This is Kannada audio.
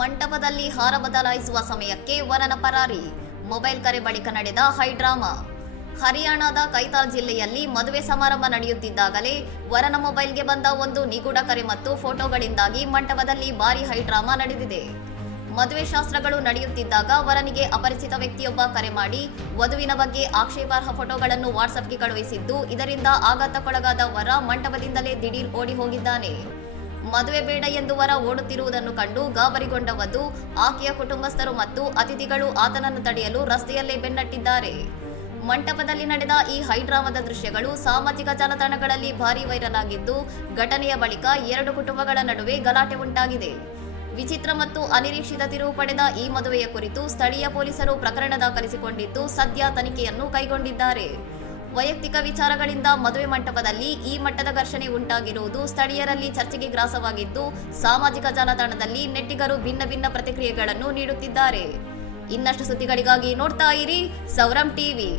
ಮಂಟಪದಲ್ಲಿ ಹಾರ ಬದಲಾಯಿಸುವ ಸಮಯಕ್ಕೆ ವರನ ಪರಾರಿ. ಮೊಬೈಲ್ ಕರೆ ಬಳಿಕ ನಡೆದ ಹೈಡ್ರಾಮಾ. ಹರಿಯಾಣದ ಕೈತಾಲ್ ಜಿಲ್ಲೆಯಲ್ಲಿ ಮದುವೆ ಸಮಾರಂಭ ನಡೆಯುತ್ತಿದ್ದಾಗಲೇ ವರನ ಮೊಬೈಲ್ಗೆ ಬಂದ ಒಂದು ನಿಗೂಢ ಕರೆ ಮತ್ತು ಫೋಟೋಗಳಿಂದಾಗಿ ಮಂಟಪದಲ್ಲಿ ಭಾರೀ ಹೈಡ್ರಾಮಾ ನಡೆದಿದೆ. ಮದುವೆ ಶಾಸ್ತ್ರಗಳು ನಡೆಯುತ್ತಿದ್ದಾಗ ವರನಿಗೆ ಅಪರಿಚಿತ ವ್ಯಕ್ತಿಯೊಬ್ಬ ಕರೆ ಮಾಡಿ ವಧುವಿನ ಬಗ್ಗೆ ಆಕ್ಷೇಪಾರ್ಹ ಫೋಟೋಗಳನ್ನು ವಾಟ್ಸ್ಆಪ್ಗೆ ಕಳುಹಿಸಿದ್ದು, ಇದರಿಂದ ಆಘಾತಕ್ಕೊಳಗಾದ ವರ ಮಂಟಪದಿಂದಲೇ ದಿಢೀರ್ ಓಡಿ ಹೋಗಿದ್ದಾನೆ. ಮದುವೆ ಬೇಡ ಎಂದು ವರ ಓಡುತ್ತಿರುವುದನ್ನು ಕಂಡು ಗಾಬರಿಗೊಂಡ ವಧು, ಆಕೆಯ ಕುಟುಂಬಸ್ಥರು ಮತ್ತು ಅತಿಥಿಗಳು ಆತನನ್ನು ತಡೆಯಲು ರಸ್ತೆಯಲ್ಲೇ ಬೆನ್ನಟ್ಟಿದ್ದಾರೆ. ಮಂಟಪದಲ್ಲಿ ನಡೆದ ಈ ಹೈಡ್ರಾಮಾದ ದೃಶ್ಯಗಳು ಸಾಮಾಜಿಕ ಜಾಲತಾಣಗಳಲ್ಲಿ ಭಾರೀ ವೈರಲ್ ಆಗಿದ್ದು, ಘಟನೆಯ ಬಳಿಕ ಎರಡು ಕುಟುಂಬಗಳ ನಡುವೆ ಗಲಾಟೆ ಉಂಟಾಗಿದೆ. ವಿಚಿತ್ರ ಮತ್ತು ಅನಿರೀಕ್ಷಿತ ತಿರುವು ಪಡೆದ ಈ ಮದುವೆಯ ಕುರಿತು ಸ್ಥಳೀಯ ಪೊಲೀಸರು ಪ್ರಕರಣ ದಾಖಲಿಸಿಕೊಂಡಿದ್ದು, ಸದ್ಯ ತನಿಖೆಯನ್ನು ಕೈಗೊಂಡಿದ್ದಾರೆ. ವೈಯಕ್ತಿಕ ವಿಚಾರಗಳಿಂದ ಮದುವೆ ಮಂಟಪದಲ್ಲಿ ಈ ಮಟ್ಟದ ಘರ್ಷಣೆ ಉಂಟಾಗಿರುವುದು ಸ್ಥಳೀಯರಲ್ಲಿ ಚರ್ಚೆಗೆ ಗ್ರಾಸವಾಗಿದ್ದು, ಸಾಮಾಜಿಕ ಜಾಲತಾಣದಲ್ಲಿ ನೆಟ್ಟಿಗರು ಭಿನ್ನ ಪ್ರತಿಕ್ರಿಯೆಗಳನ್ನು ನೀಡುತ್ತಿದ್ದಾರೆ. ಇನ್ನಷ್ಟು ಸುದ್ದಿಗಳಿಗಾಗಿ ನೋಡ್ತಾ ಇರಿ ಸೌರಂ ಟಿವಿ.